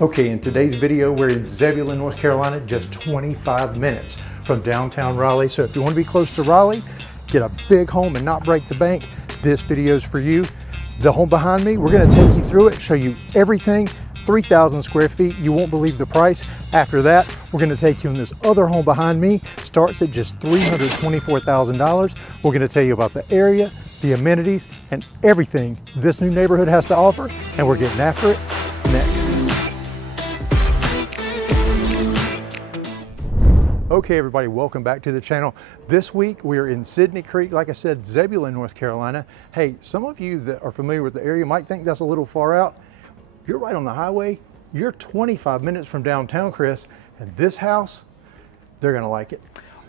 Okay, in today's video, we're in Zebulon, North Carolina, just 25 minutes from downtown Raleigh. So if you want to be close to Raleigh, get a big home and not break the bank, this video is for you. The home behind me, we're going to take you through it, show you everything, 3,000 square feet. You won't believe the price. After that, we're going to take you in this other home behind me, starts at just $324,000. We're going to tell you about the area, the amenities, and everything this new neighborhood has to offer, and we're getting after it next. Okay, everybody, welcome back to the channel. This week we are in Sidney Creek, like I said, Zebulon, North Carolina. Hey, some of you that are familiar with the area might think that's a little far out. You're right on the highway. You're 25 minutes from downtown, Chris, and this house, they're gonna like it.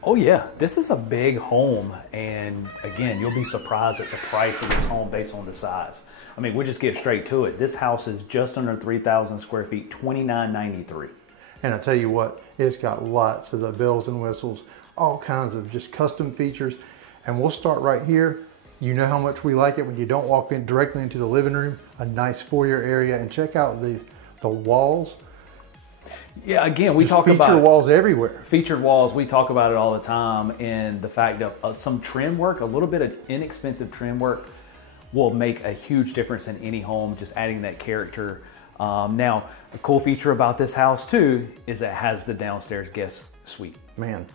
Oh yeah, this is a big home, and again, you'll be surprised at the price of this home based on the size. I mean, we'll just get straight to it. This house is just under 3,000 square feet, $2,993. And I tell you what, it's got lots of the bells and whistles, all kinds of just custom features. And we'll start right here. You know how much we like it when you don't walk in directly into the living room, a nice foyer area, and check out the walls. Yeah, again, we talk about featured walls everywhere. Featured walls, we talk about it all the time, and the fact of some trim work, a little bit of inexpensive trim work will make a huge difference in any home, just adding that character. Now, a cool feature about this house too is it has the downstairs guest suite. Man,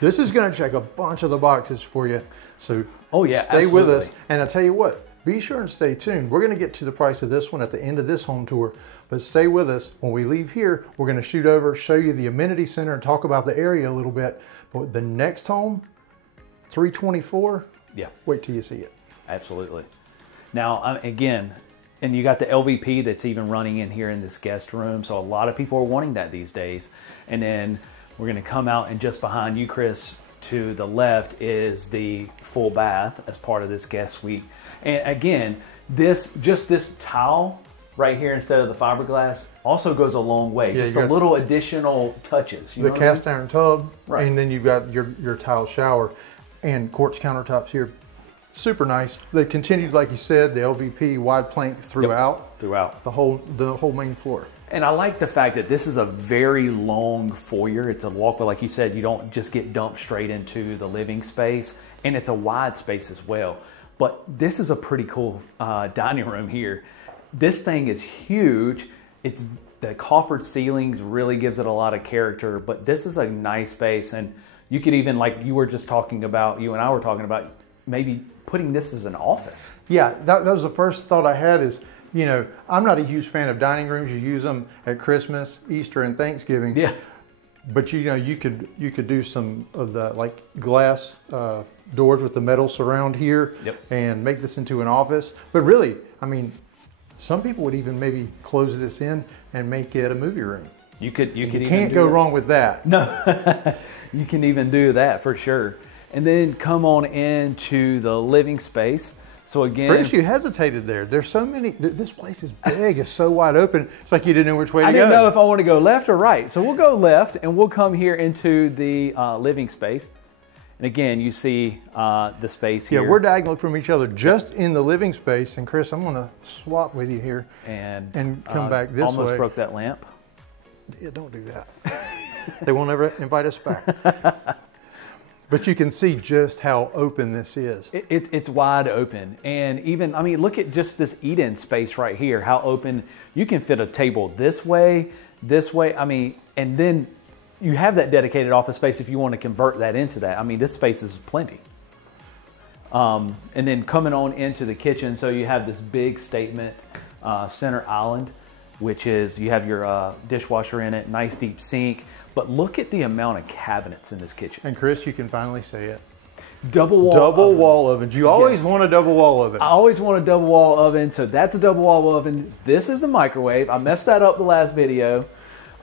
this is going to check a bunch of the boxes for you. So oh yeah, stay absolutely. with us. And I tell you what, be sure and stay tuned. We're going to get to the price of this one at the end of this home tour, but stay with us. When we leave here, we're going to shoot over, show you the amenity center, and talk about the area a little bit. But the next home, 324. Yeah, wait till you see it. Absolutely. Now, again. And you got the LVP that's even running in here in this guest room. So a lot of people are wanting that these days. And then we're gonna come out, and just behind you, Chris, to the left is the full bath as part of this guest suite. And again, this tile right here instead of the fiberglass also goes a long way. Yeah, just a little additional touches. You know the cast iron tub, right. And then you've got your tile shower and quartz countertops here. Super nice. They continued, like you said, the LVP wide plank throughout. Yep. Throughout. The whole main floor. And I like the fact that this is a very long foyer. It's a walkway, like you said, you don't just get dumped straight into the living space. And it's a wide space as well. But this is a pretty cool dining room here. This thing is huge. The coffered ceilings really gives it a lot of character, but this is a nice space. And you could even, like you were just talking about, you and I were talking about, maybe putting this as an office. Yeah, that was the first thought I had is, you know, I'm not a huge fan of dining rooms. You use them at Christmas, Easter, and Thanksgiving. Yeah. But you know, you could do some of the like glass doors with the metal surround here. Yep. And make this into an office. But really, I mean, some people would even maybe close this in and make it a movie room. You can't go wrong with that. No, you can even do that for sure. And then come on into the living space. So again, Chris, you hesitated there. There's so many. This place is big. It's so wide open. It's like you didn't know which way to go. I didn't know if I want to go left or right. So we'll go left, and we'll come here into the living space. And again, you see the space here. Yeah, we're diagonal from each other, just in the living space. And Chris, I'm going to swap with you here and come back this way. Almost broke that lamp. Yeah, don't do that. They won't ever invite us back. But you can see just how open this is. It's wide open. And even, I mean, look at just this eat-in space right here, how open. You can fit a table this way, I mean, and then you have that dedicated office space if you want to convert that into that. I mean, this space is plenty. And then coming on into the kitchen, so you have this big statement center island, which is, you have your dishwasher in it, nice deep sink. But look at the amount of cabinets in this kitchen. And Chris, you can finally say it. Double wall ovens. You always want a double wall oven. I always want a double wall oven. So that's a double wall oven. This is the microwave. I messed that up the last video.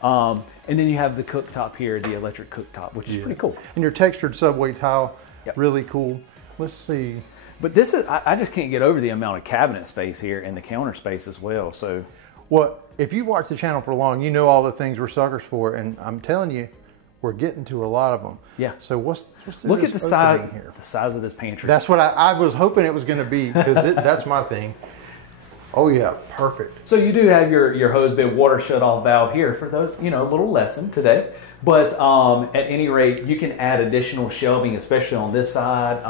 And then you have the cooktop here, the electric cooktop, which is pretty cool. And your textured subway tile, really cool. Let's see. But this is, I just can't get over the amount of cabinet space here and the counter space as well. So. Well, if you've watched the channel for long, you know all the things we're suckers for, and I'm telling you, we're getting to a lot of them. Yeah. So look at the size here. The size of this pantry. That's what I was hoping it was going to be, because that's my thing. Oh yeah, perfect. So you do have your hose bib water shut-off valve here for those, a little lesson today. But at any rate, you can add additional shelving, especially on this side.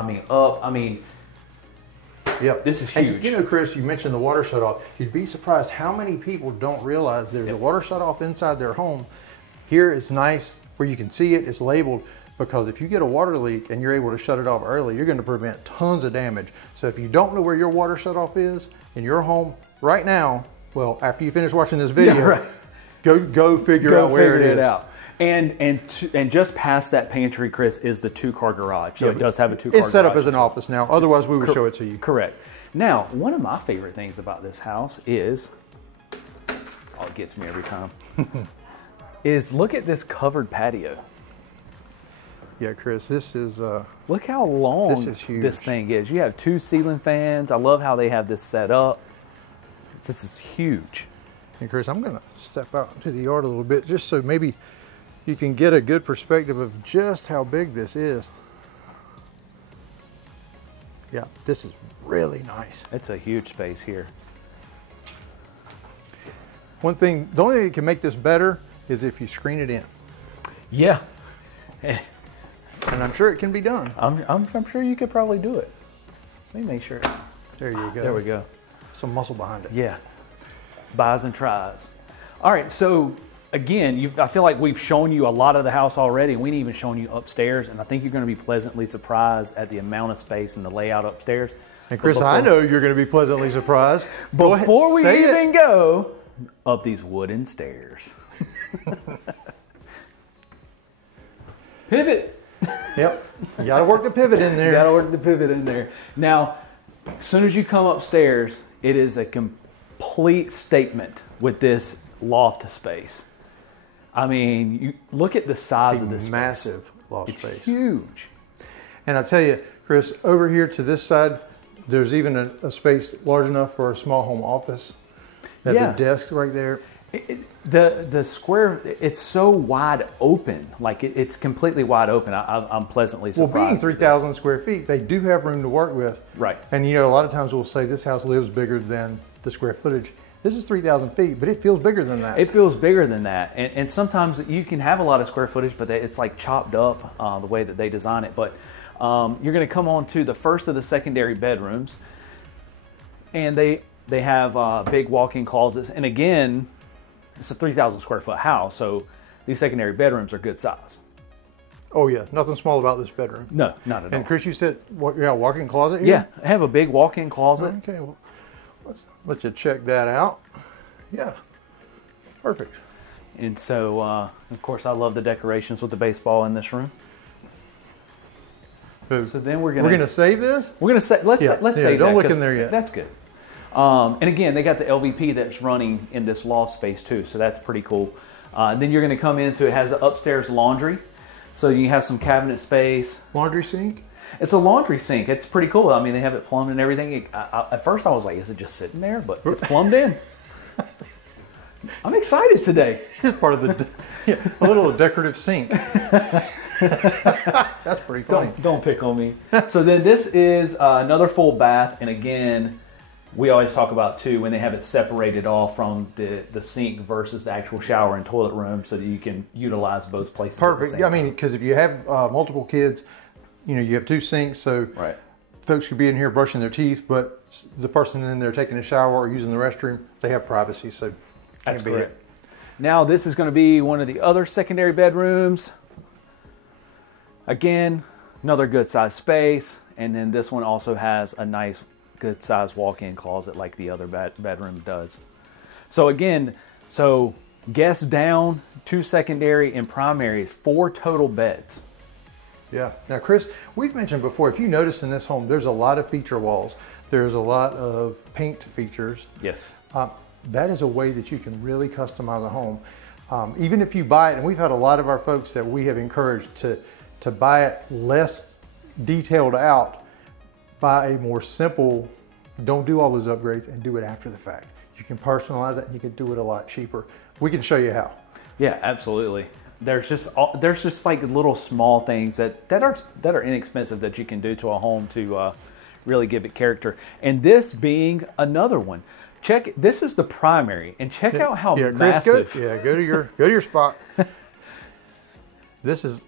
Yep. This is huge. And, Chris, you mentioned the water shut-off. You'd be surprised how many people don't realize there's a water shut-off inside their home. Here it's nice where you can see it, it's labeled, because if you get a water leak and you're able to shut it off early, you're going to prevent tons of damage. So if you don't know where your water shut-off is in your home right now, well, after you finish watching this video, go figure out where it is. And just past that pantry, Chris, is the 2-car garage. So it does have a 2-car garage. It's set up as an office now. Otherwise, we would show it to you. Correct. Now, one of my favorite things about this house is, it gets me every time, is look at this covered patio. Yeah, Chris, this is... look how long this thing is. You have 2 ceiling fans. I love how they have this set up. This is huge. And Chris, I'm going to step out into the yard a little bit just so maybe you can get a good perspective of just how big this is. Yeah, this is really nice. It's a huge space here. The only thing that can make this better is if you screen it in. Yeah. And I'm sure it can be done. I'm sure you could probably do it. Let me make sure. There you go. There we go. Some muscle behind it. Yeah. Buys and tries. All right, so again, I feel like we've shown you a lot of the house already. We ain't even shown you upstairs, and I think you're going to be pleasantly surprised at the amount of space and the layout upstairs. And Chris, I know you're going to be pleasantly surprised. Before we even go up these wooden stairs. Pivot. Yep. You got to work the pivot in there. You got to work the pivot in there. Now, as soon as you come upstairs, it is a complete statement with this loft space. I mean, you look at the size of this massive space. Loft it's space. Huge. And I'll tell you, Chris, over here to this side, there's even a space large enough for a small home office. There's a desk right there. The square, it's so wide open. Like it's completely wide open. I'm pleasantly surprised. Well, being 3,000 square feet, they do have room to work with. Right. And a lot of times we'll say this house lives bigger than the square footage. This is 3,000 feet, but it feels bigger than that. It feels bigger than that. And sometimes you can have a lot of square footage, but it's like chopped up the way that they design it. But you're going to come on to the first of the secondary bedrooms. And they have big walk-in closets. And again, it's a 3,000 square foot house, so these secondary bedrooms are good size. Oh yeah, nothing small about this bedroom. No, not at all. And Chris, you said, walk-in closet here? Yeah, I have a big walk-in closet. Okay, well, let's let you check that out. Yeah, perfect. And so, of course, I love the decorations with the baseball in this room. So then we're gonna save this. We're gonna say let's save that. Don't look in there yet. That's good. And again, they got the LVP that's running in this loft space too, so that's pretty cool. Then you're going to come into, it has an upstairs laundry, so you have some cabinet space. Laundry sink? It's a laundry sink. It's pretty cool. I mean, they have it plumbed and everything. At first I was like, is it just sitting there? But it's plumbed in. I'm excited today. It's part of the, a little decorative sink. That's pretty funny. Don't pick on me. So then this is another full bath, and again, we always talk about too when they have it separated off from the sink versus the actual shower and toilet room, so that you can utilize both places. Perfect. I mean, because if you have multiple kids, you have 2 sinks, so right. Folks could be in here brushing their teeth, but the person in there taking a shower or using the restroom, they have privacy. So that's correct. Now this is going to be one of the other secondary bedrooms. Again, another good size space, and then this one also has a nice good size walk-in closet like the other bedroom does. So again, guest down, 2 secondary and primary, 4 total beds. Yeah. Now, Chris, we've mentioned before, if you notice in this home, there's a lot of feature walls. There's a lot of paint features. Yes. That is a way that you can really customize a home. Even if you buy it, and we've had a lot of our folks that we have encouraged to buy it less detailed out, buy a more simple, don't do all those upgrades and do it after the fact. You can personalize it and you can do it a lot cheaper. We can show you how. Yeah, absolutely. There's just like little small things that are inexpensive that you can do to a home to really give it character. And this being another one, This is the primary, and check out how Chris, massive. Go to your spot. This is.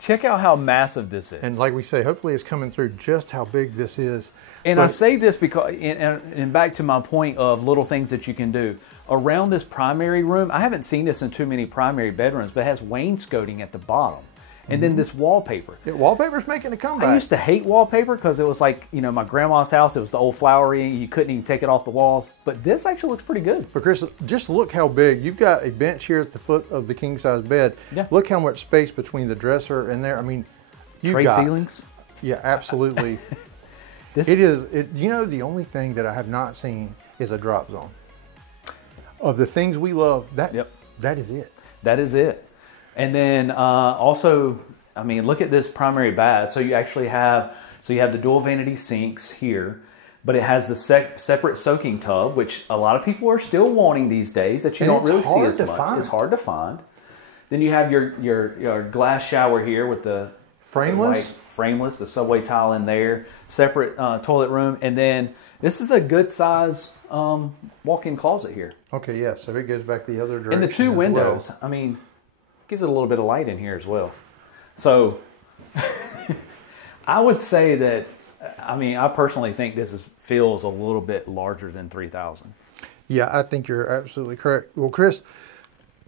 Check out how massive this is. And like we say, hopefully it's coming through just how big this is. And I say this because, and back to my point of little things that you can do. Around this primary room, I haven't seen this in too many primary bedrooms, but it has wainscoting at the bottom. And then this wallpaper. Yeah, wallpaper's making a comeback. I used to hate wallpaper because it was like, you know, my grandma's house, it was the old flowery, you couldn't even take it off the walls. But this actually looks pretty good. But Chris, just look how big. You've got a bench here at the foot of the king-size bed. Yeah. Look how much space between the dresser and there. I mean, Trade ceilings? Yeah, absolutely. You know, the only thing that I have not seen is a drop zone. Of the things we love, that is it. That is it. And then also, I mean, look at this primary bath. So you actually have, you have the dual vanity sinks here, but it has the separate soaking tub, which a lot of people are still wanting these days that you don't really see as much. It's hard to find. Then you have your glass shower here with the frameless, the subway tile in there, separate toilet room, and then this is a good size walk-in closet here. Okay, yeah, so it goes back the other direction. And the two windows, I mean, gives it a little bit of light in here as well. So I would say that, I mean, I personally think this feels a little bit larger than 3,000. Yeah, I think you're absolutely correct. Well, Chris,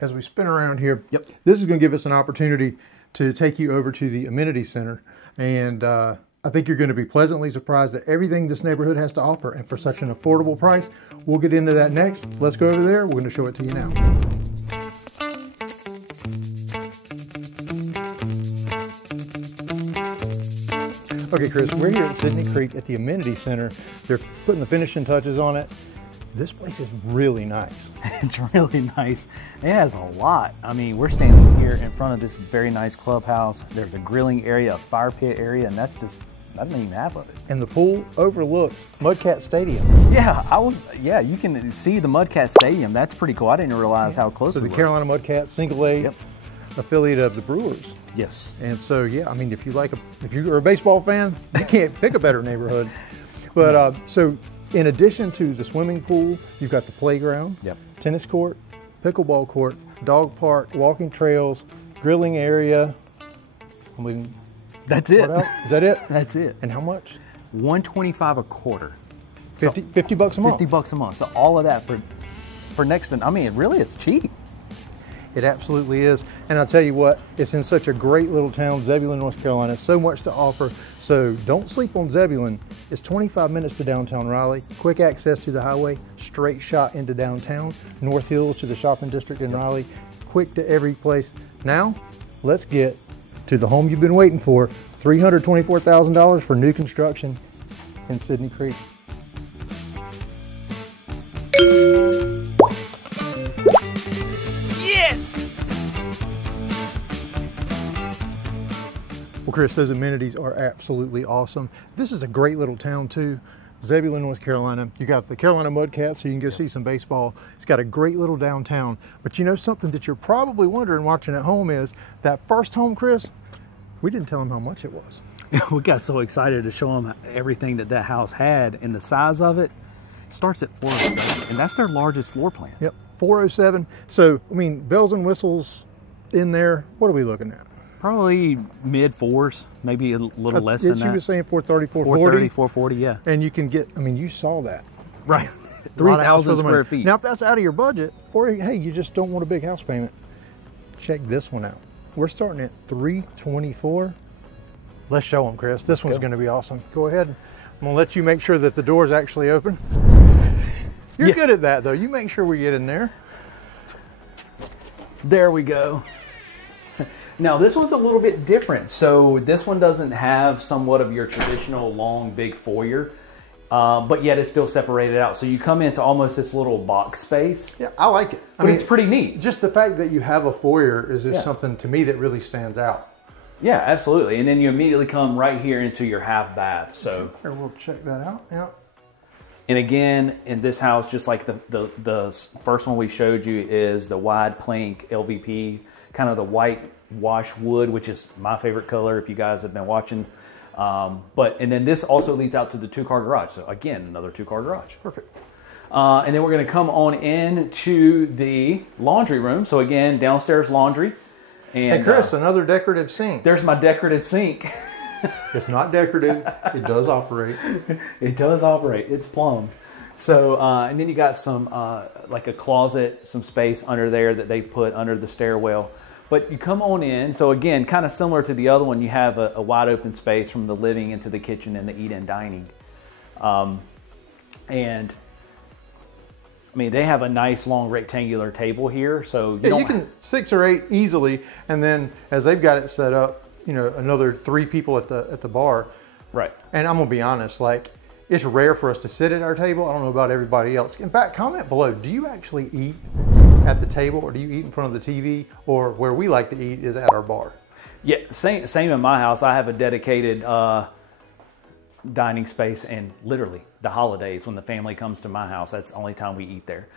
as we spin around here, this is going to give us an opportunity to take you over to the amenity center. And I think you're going to be pleasantly surprised at everything this neighborhood has to offer. And for such an affordable price, we'll get into that next. Let's go over there. We're going to show it to you now. Okay, Chris, we're here at Sidney Creek at the Amenity Center. They're putting the finishing touches on it. This place is really nice. It's really nice. It has a lot. I mean, we're standing here in front of this very nice clubhouse. There's a grilling area, a fire pit area, and that's just, I didn't even half of it. And the pool overlooks Mudcat Stadium. Yeah, you can see the Mudcat Stadium. That's pretty cool. I didn't realize how close so we the were. Carolina Mudcats, single A affiliate of the Brewers. Yes. And so, yeah, I mean, if you're a baseball fan, you can't pick a better neighborhood. But so in addition to the swimming pool, you've got the playground, tennis court, pickleball court, dog park, walking trails, grilling area. I mean, that's it. Is that it? That's it. And how much? $125 a quarter. 50 bucks a month. 50 bucks a month. So all of that for next to, I mean, really, it's cheap. It absolutely is. And I'll tell you what, it's in such a great little town, Zebulon, North Carolina. So much to offer. So don't sleep on Zebulon. It's 25 minutes to downtown Raleigh, quick access to the highway, straight shot into downtown, North Hills to the shopping district in Raleigh, quick to every place. Now, let's get to the home you've been waiting for, $324,000 for new construction in Sidney Creek. Well, Chris, those amenities are absolutely awesome. This is a great little town too. Zebulon, North Carolina. You got the Carolina Mudcats, so you can go see some baseball. It's got a great little downtown. But you know something that you're probably wondering watching at home is that first home, Chris, we didn't tell them how much it was. We got so excited to show them everything that house had, and the size of it starts at 407, and that's their largest floor plan. Yep, 407. So, I mean, bells and whistles in there. What are we looking at? Probably mid fours, maybe a little less than that. You were saying 430, 440? 430, 440, yeah. And you can get, I mean, you saw that. Right. 3,000 square feet. Now, if that's out of your budget, or hey, you just don't want a big house payment, check this one out. We're starting at $324. Let's show them, Chris. This one's going to be awesome. Go ahead. I'm going to let you make sure that the door's actually open. You're good at that, though. You make sure we get in there. There we go. Now, this one's a little bit different. So this one doesn't have somewhat of your traditional long, big foyer, but yet it's still separated out. So you come into almost this little box space. Yeah, I like it. I mean, it's pretty neat. Just the fact that you have a foyer is just something to me that really stands out. Yeah, absolutely. And then you immediately come right here into your half bath. So here, we'll check that out. Yeah. And again, in this house, just like the first one we showed you, is the wide plank LVP, kind of the white wash wood, which is my favorite color if you guys have been watching. And then this also leads out to the 2-car garage. So again, another 2-car garage. Perfect. And then we're going to come on in to the laundry room. So again, downstairs laundry. And hey Chris, another decorative sink. There's my decorative sink. It's not decorative. It does operate. It does operate. It's plumbed. So, and then you got some, like a closet, some space under there that they've put under the stairwell. But you come on in. So again, kind of similar to the other one, you have a wide open space from the living into the kitchen and the eat-in dining. And I mean, they have a nice long rectangular table here. So you can 6 or 8 easily. And then as they've got it set up, you know, another 3 people at the bar. Right. And I'm gonna be honest, like, it's rare for us to sit at our table. I don't know about everybody else. In fact, comment below, do you actually eat at the table, or do you eat in front of the TV, or where we like to eat is at our bar? Yeah, same in my house. I have a dedicated dining space, and literally the holidays when the family comes to my house, that's the only time we eat there.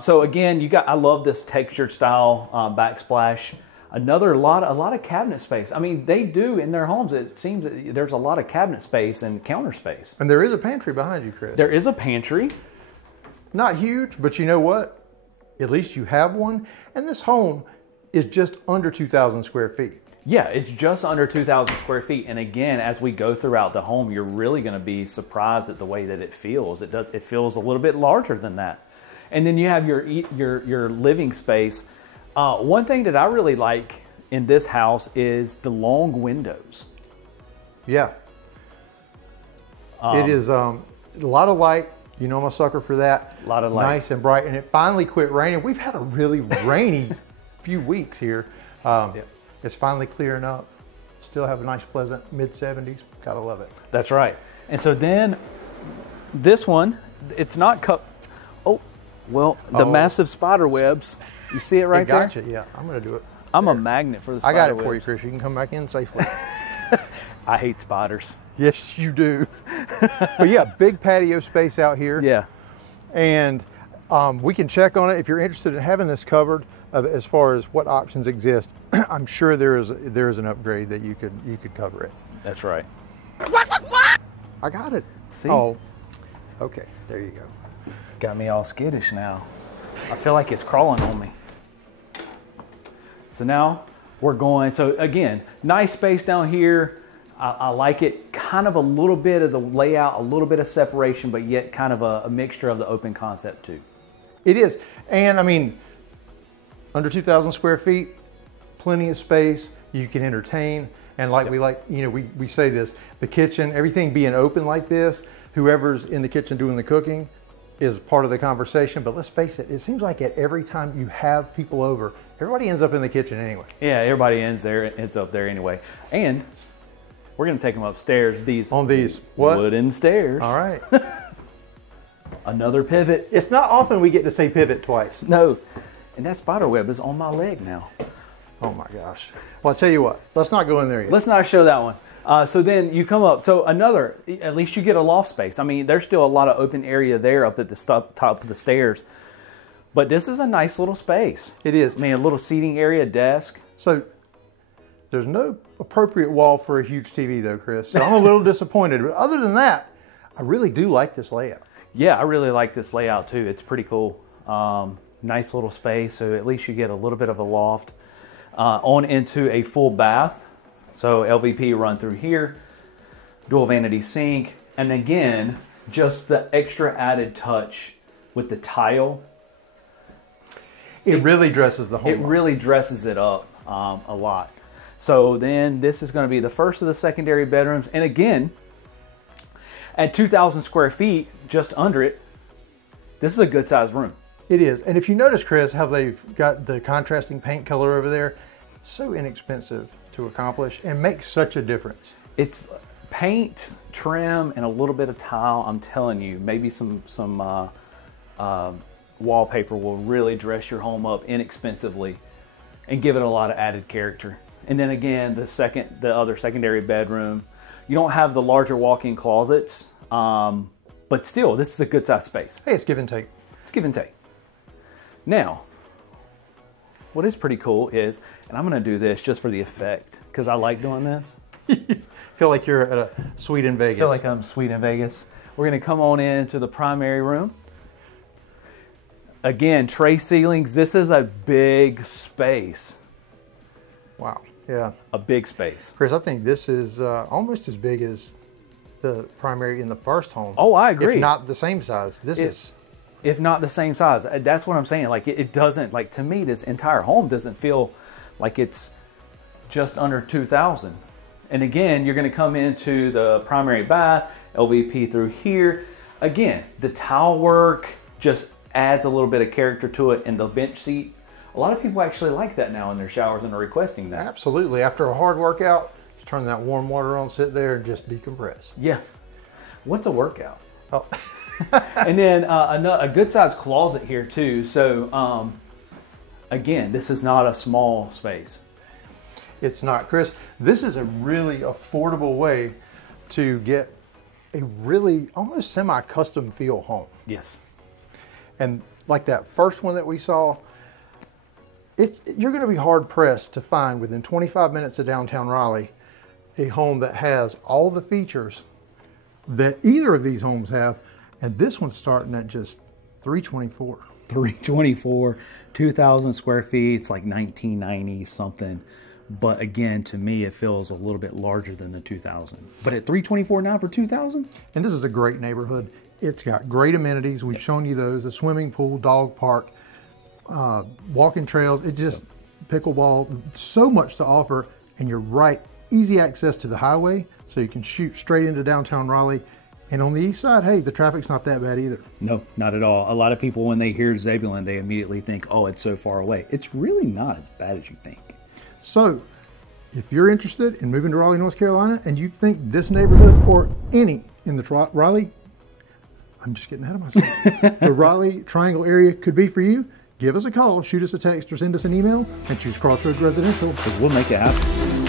So again, I love this textured style backsplash. A lot of cabinet space. I mean, they do in their homes, it seems that there's a lot of cabinet space and counter space. And there is a pantry behind you, Chris. There is a pantry. Not huge, but you know what? At least you have one. And this home is just under 2,000 square feet. Yeah, it's just under 2,000 square feet. And again, as we go throughout the home, you're really going to be surprised at the way that it feels. It feels a little bit larger than that. And then you have your living space. One thing that I really like in this house is the long windows. Yeah. It is a lot of light. You know I'm a sucker for that. A lot of light. Nice and bright. And it finally quit raining. We've had a really rainy few weeks here. It's finally clearing up. Still have a nice, pleasant mid-70s. Gotta love it. That's right. And so then this one, it's not the massive spider webs. You see it right there? Gotcha, yeah. I'm going to do it. I'm a magnet for the spider I got it webs. for you, Chris. You can come back in safely. I hate spiders. Yes, you do. But yeah, big patio space out here. Yeah. And we can check on it if you're interested in having this covered as far as what options exist. I'm sure there is an upgrade that you could cover it. That's right. I got it. See? Oh, okay. There you go. Got me all skittish now. I feel like it's crawling on me. So now we're going, so again, nice space down here. I like it, kind of a little bit of the layout, a little bit of separation, but yet kind of a mixture of the open concept too. It is. And I mean, under 2,000 square feet, plenty of space, you can entertain. And like we say this, the kitchen, everything being open like this, whoever's in the kitchen doing the cooking is part of the conversation. But let's face it, it seems like at every time you have people over, everybody ends up in the kitchen anyway. Yeah, everybody ends up there anyway. And we're gonna take them upstairs, on these what? Wooden stairs. All right. Another pivot. It's not often we get to say pivot twice. No. And that spider web is on my leg now. Oh my gosh. Well, I'll tell you what, let's not go in there yet. Let's not show that one. So then you come up, so at least you get a loft space. I mean, there's still a lot of open area there up at the top of the stairs. But this is a nice little space. It is. I mean, a little seating area, desk. So there's no appropriate wall for a huge TV though, Chris. So I'm a little disappointed. But other than that, I really do like this layout. Yeah, I really like this layout too. It's pretty cool. Nice little space, so at least you get a little bit of a loft. On into a full bath. So LVP run through here, dual vanity sink, and again, just the extra added touch with the tile. It really dresses the home. It really dresses it up a lot. So then this is going to be the first of the secondary bedrooms. And again, at 2,000 square feet, just under it, this is a good sized room. It is. And if you notice, Chris, how they've got the contrasting paint color over there, so inexpensive to accomplish and makes such a difference. It's paint, trim, and a little bit of tile. I'm telling you, maybe some wallpaper will really dress your home up inexpensively and give it a lot of added character. And then again, the other secondary bedroom, you don't have the larger walk-in closets, but still, this is a good size space. Hey, it's give and take. It's give and take. Now, what is pretty cool is, and I'm going to do this just for the effect because I like doing this. Feel like you're at a suite in Vegas. Feel like I'm sweet in Vegas. We're going to come on into the primary room. Again, tray ceilings. This is a big space. Wow. Yeah. A big space. Chris, I think this is almost as big as the primary in the first home. Oh, I agree. If not the same size. This is... If not the same size. That's what I'm saying. Like, it doesn't, like, to me, this entire home doesn't feel like it's just under 2,000. And again, you're going to come into the primary bath, LVP through here. Again, the tile work just adds a little bit of character to it, and the bench seat. A lot of people actually like that now in their showers and are requesting that. Absolutely. After a hard workout, just turn that warm water on, sit there, and just decompress. Yeah. What's a workout? Oh. And then a good sized closet here too. So again, this is not a small space. It's not, Chris. This is a really affordable way to get a really almost semi-custom feel home. Yes. And like that first one that we saw, you're going to be hard pressed to find within 25 minutes of downtown Raleigh a home that has all the features that either of these homes have. And this one's starting at just $324. $324, 2,000 square feet. It's like 1990 something. But again, to me, it feels a little bit larger than the 2,000. But at $324 now for 2,000? And this is a great neighborhood. It's got great amenities. We've shown you those: the swimming pool, dog park, walking trails. It just pickleball. So much to offer, and you're right. Easy access to the highway, so you can shoot straight into downtown Raleigh. And on the east side, hey, the traffic's not that bad either. No, not at all. A lot of people, when they hear Zebulon, they immediately think, oh, it's so far away. It's really not as bad as you think. So, if you're interested in moving to Raleigh, North Carolina, and you think this neighborhood or any in the Raleigh, I'm just getting ahead of myself, the Raleigh Triangle area could be for you, give us a call, shoot us a text, or send us an email, and choose Crossroads Residential. Because we'll make it happen.